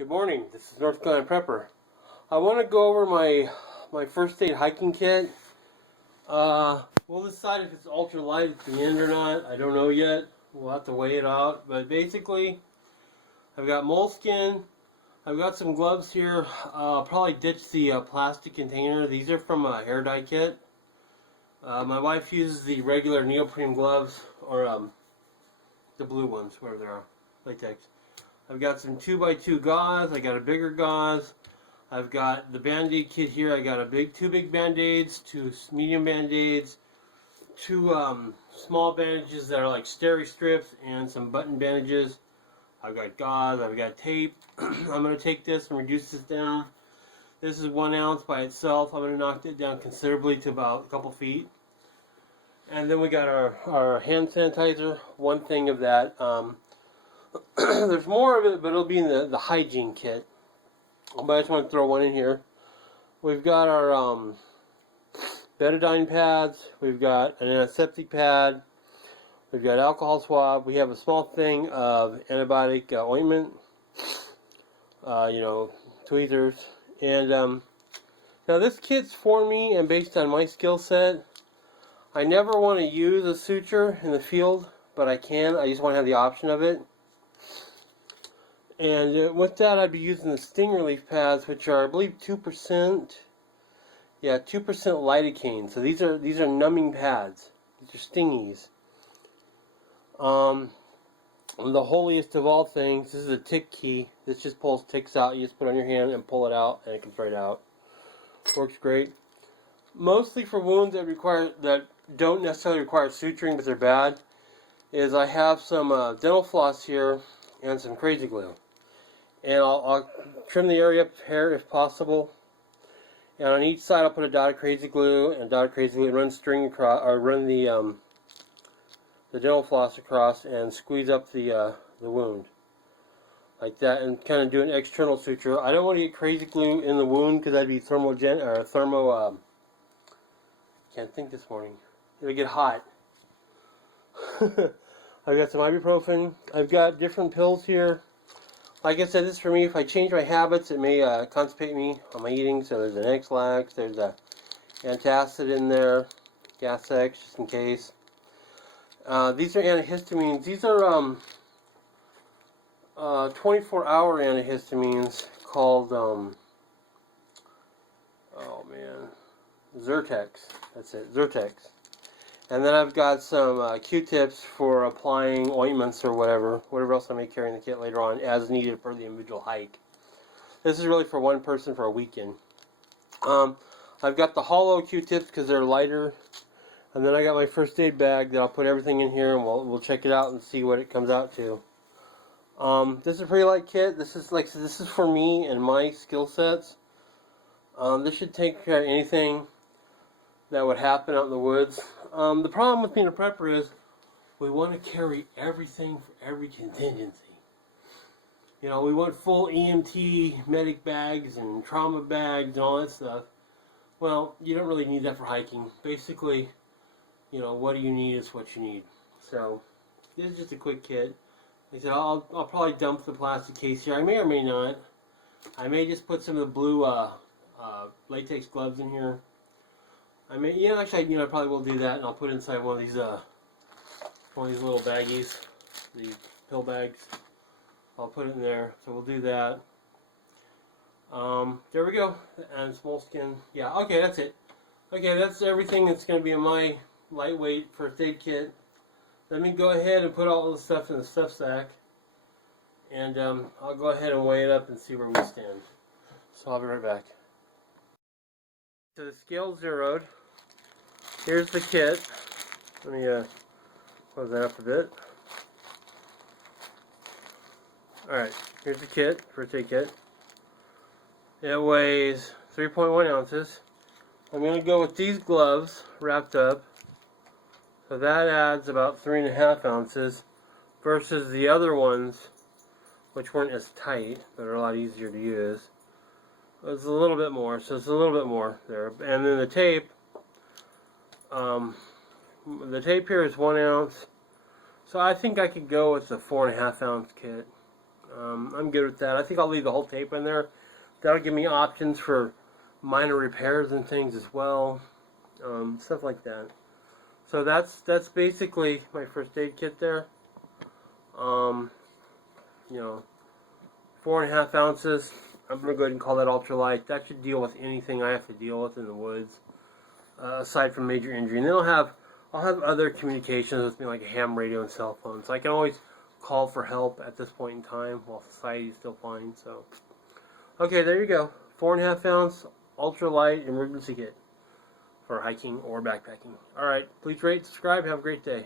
Good morning, this is North Carolina Prepper. I want to go over my first aid hiking kit. We'll decide if it's ultralight at the end or not. I don't know yet. We'll have to weigh it out. But basically, I've got moleskin. I've got some gloves here. I'll probably ditch the plastic container. These are from a hair dye kit. My wife uses the regular neoprene gloves, or the blue ones, whatever they are, latex. I've got some 2x2 gauze. I got a bigger gauze. I've got the Band-Aid kit here. I got two big Band-Aids, two medium Band-Aids, two small bandages that are like steri strips, and some button bandages. I've got gauze. I've got tape. I'm going to take this and reduce this down. This is 1 ounce by itself. I'm going to knock it down considerably to about a couple feet. And then we got our hand sanitizer. One thing of that. There's more of it, but it'll be in the hygiene kit. But I just want to throw one in here. We've got our Betadine pads. We've got an antiseptic pad. We've got alcohol swab. We have a small thing of antibiotic ointment. Tweezers. And now this kit's for me and based on my skill set. I never want to use a suture in the field, but I can. I just want to have the option of it. And with that, I'd be using the sting relief pads, which are, I believe, 2%. Yeah, 2% lidocaine. So these are numbing pads. These are stingies. The holiest of all things. This is a tick key. This just pulls ticks out. You just put it on your hand and pull it out, and it comes right out. Works great. Mostly for wounds that don't necessarily require suturing, but they're bad. Is I have some dental floss here and some crazy glue. And I'll trim the area up hair if possible. And on each side I'll put a dot of crazy glue and run string across, or run the dental floss across and squeeze up the wound. Like that, and kind of do an external suture. I don't want to get crazy glue in the wound because that'd be can't think this morning. It'll get hot. I've got some ibuprofen. I've got different pills here. Like I said, this is for me. If I change my habits, it may constipate me on my eating. So there's an X-Lax, there's a antacid in there, Gas-X, just in case. These are antihistamines. These are 24-hour antihistamines called, Zyrtex. That's it, Zyrtex. And then I've got some Q-tips for applying ointments or whatever else I may carry in the kit later on as needed for the individual hike. This is really for one person for a weekend. I've got the hollow Q-tips because they're lighter. And then I got my first aid bag that I'll put everything in here and we'll check it out and see what it comes out to. This is a pretty light kit. This is for me and my skill sets. This should take care of anything that would happen out in the woods. The problem with being a prepper is we want to carry everything for every contingency. We want full EMT medic bags and trauma bags and all that stuff. Well, you don't really need that for hiking. Basically, what do you need is what you need. So, this is just a quick kit. Like I said, I'll probably dump the plastic case here. I may or may not. I may just put some of the blue latex gloves in here. I probably will do that, and I'll put inside one of these little baggies, the pill bags. I'll put it in there, so we'll do that. There we go, and some moleskin. Yeah, okay, that's it. Okay, that's everything that's going to be in my lightweight first aid kit. Let me go ahead and put all the stuff in the stuff sack, and I'll go ahead and weigh it up and see where we stand. So I'll be right back. So the scale zeroed. Here's the kit. Let me close that up a bit. Alright, here's the kit, first aid kit. It weighs 3.1 ounces. I'm going to go with these gloves wrapped up. So that adds about 3.5 ounces versus the other ones, which weren't as tight, but are a lot easier to use. It's a little bit more, so it's a little bit more there. And then the tape here is 1 ounce. So I think I could go with the 4.5 ounce kit. I'm good with that. I think I'll leave the whole tape in there. That'll give me options for minor repairs and things as well, stuff like that. So that's basically my first aid kit there. You know, 4.5 ounces. I'm gonna go ahead and call that ultralight. That should deal with anything I have to deal with in the woods, aside from major injury. And then I'll have other communications with me, like a ham radio and cell phone, so I can always call for help at this point in time while society is still fine. So, okay, there you go. 4.5 ounce ultralight emergency kit for hiking or backpacking. All right, please rate, subscribe, have a great day.